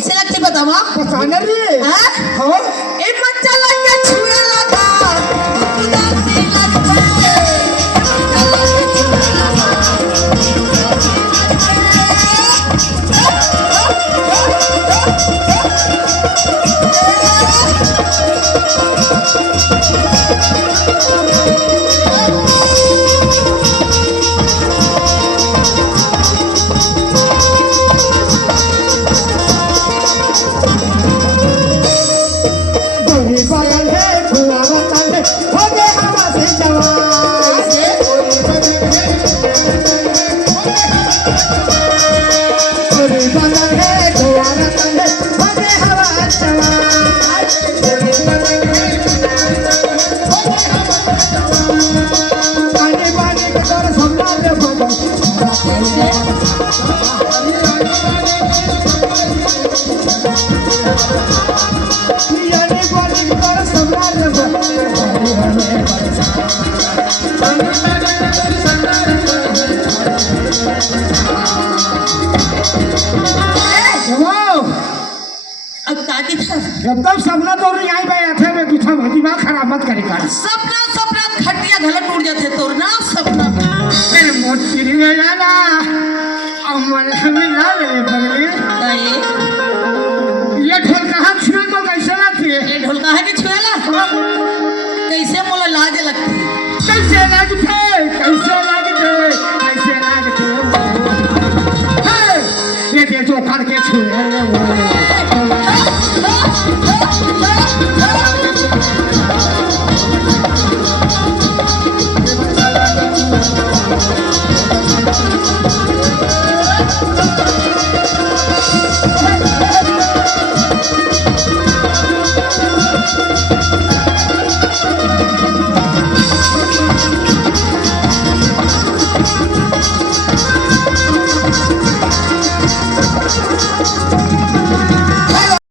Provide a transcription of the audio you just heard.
कैसे लगते बतावा? पता नहीं रे। हाँ ए मच्चा लगे छुए लगा उदासी लगता है मच्चा लगे छुए जब तक सपना तो नहीं बैठे में पीछा दिमाग खराब मत करे कर। सपना सपना खटिया घलट टूट जाते तोर ना सपना तेरे मोटी रे ना अमल में ना ले बगले ये ढोल कहाँ छुए तो कैसे लगती है? ये ढोल कहाँ के छुएला कैसे मोला लाज लगती कैसे लगते कैसे लगते कैसे लगते ये जो करके छुए